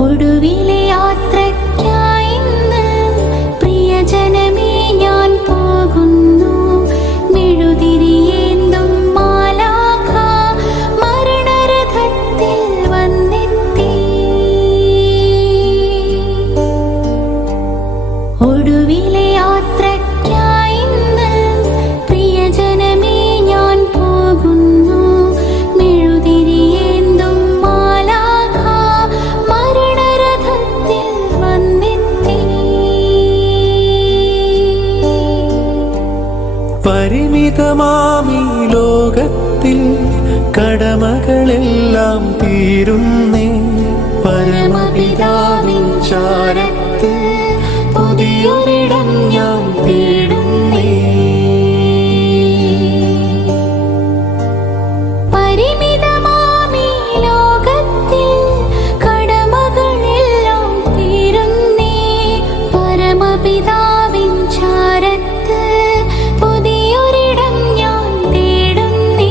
ഒടുവിലെ യാത്രയ്ക്കായി ഇന്ന് പ്രിയജനമേ ഞാൻ പോകുന്നു. മെഴുതിരിയേന്തും മാലാഖ മരണരഥത്തിൽ വന്നെത്തി. ഒടുവിലെ യാത്രയ്ക്കായി ഇന്ന് പ്രിയജനമേ ഞാൻ പോകുന്നു. മെഴുതിരിയേന്തും മാലാഖ മരണരഥത്തിൽ വന്നെത്തി. പരിമിതമാമീ ലോകത്തിൽ കടമകളെല്ലാം തീരുന്നേ. പരമപിതാവിൻ ചാരത്ത് പുതിയൊരിടം ഞാൻ തേടുന്നേ. പരിമിതമാമീ ലോകത്തിൽ കടമകളെല്ലാം തീരുന്നേ. പരമപിതാവിൻ ചാരത്ത് പുതിയൊരിടം ഞാൻ തേടുന്നേ.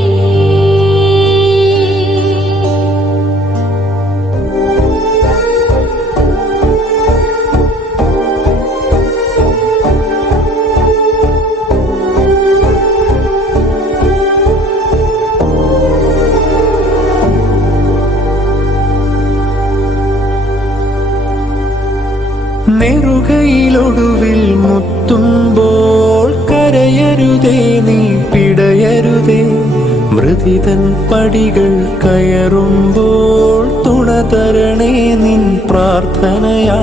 നെറുകയിലൊടുവിൽ മുത്തുമ്പോൾ കരയരുതേ, നീ പിടയരുതേ. മൃതിതൻ പടികൾ കയറുമ്പോൾ തുണ തരണേ നിൻ പ്രാർത്ഥനയാ.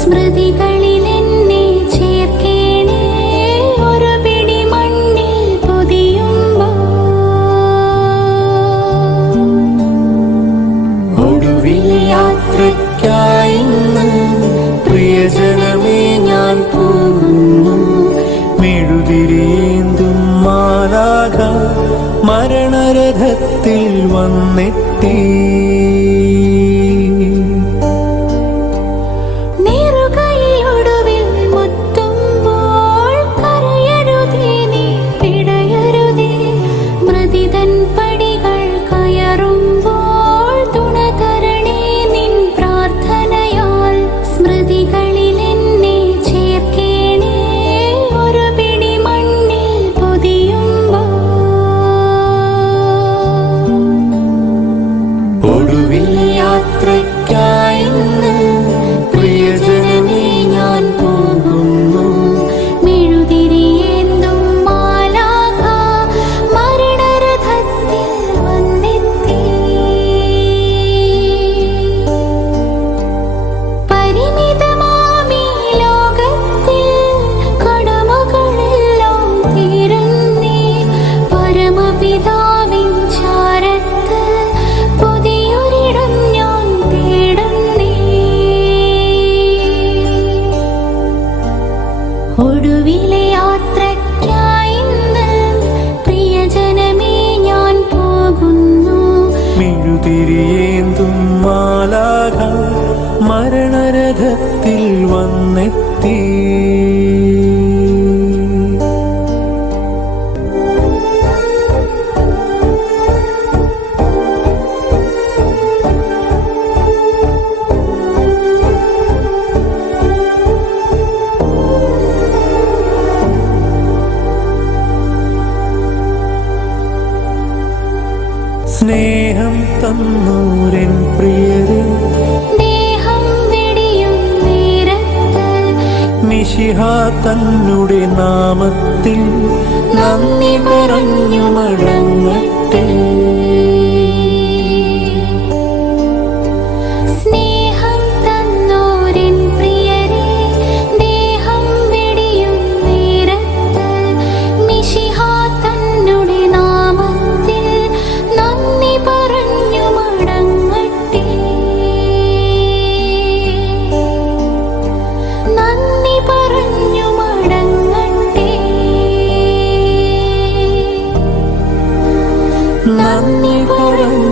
സ്മൃതികളിൽ എന്നെ ചേർക്കേണേ ഒരു പിടി മണ്ണിൽ പൊതിയുമ്പോൾ. ഒടുവിലെ യാത്രയ്ക്കായി ഇന്ന് പ്രിയജനമേ ഞാൻ പോകുന്നു. മെഴുതിരിയേന്തും മാലാഖ മരണരഥത്തിൽ വന്നെത്തി. നെറുകയിലൊടുവിൽ മുത്തുമ്പോൾ കരയരുതേ, നീ പിടയരുതേ. മൃതിതൻ പടികൾ കയറുമ്പോൾ തുണ തരണേ നിൻ പ്രാർത്ഥന. ഒടുവിൽ യാത്രയ്ക്കായി ഇന്ന് പ്രിയജനമേ ഞാൻ പോകുന്നു. മെഴുതിരിയേന്തും മാലാഖ മരണരഥത്തിൽ വന്നെത്തി. പരിമിതമാമീ ലോകത്തിൽ കടമകളെല്ലാം തീരുന്നേ. പരമപിതാവിൻ ചാരത്ത് പുതിയൊരിടം ഞാൻ തേടുന്നേ. ഒടുവിലെ യാത്രയ്ക്കായി ഇന്ന് പ്രിയജനമേ ഞാൻ പോകുന്നു. മെഴുതിരിയേന്തും മാലാഖ മരണരഥത്തിൽ വന്നെത്തി. സ്നേഹം തന്നോരൻ പ്രിയരെ, ദേഹം വെടിയും നേരത്ത് മിശിഹ തന്നുടെ നാമത്തിൽ നന്ദി പറഞ്ഞു മടങ്ങട്ടെ. സ്നേഹം തന്നോരൻ പ്രിയരെ, ദേഹം വെടിയും നേരത്ത് മിശിഹ തന്നുടെ നാമത്തിൽ നന്ദി പറഞ്ഞു മടങ്ങട്ടെ. നന്ദി പറഞ്ഞു മടങ്ങട്ടെ. നന്ദി പറഞ്ഞു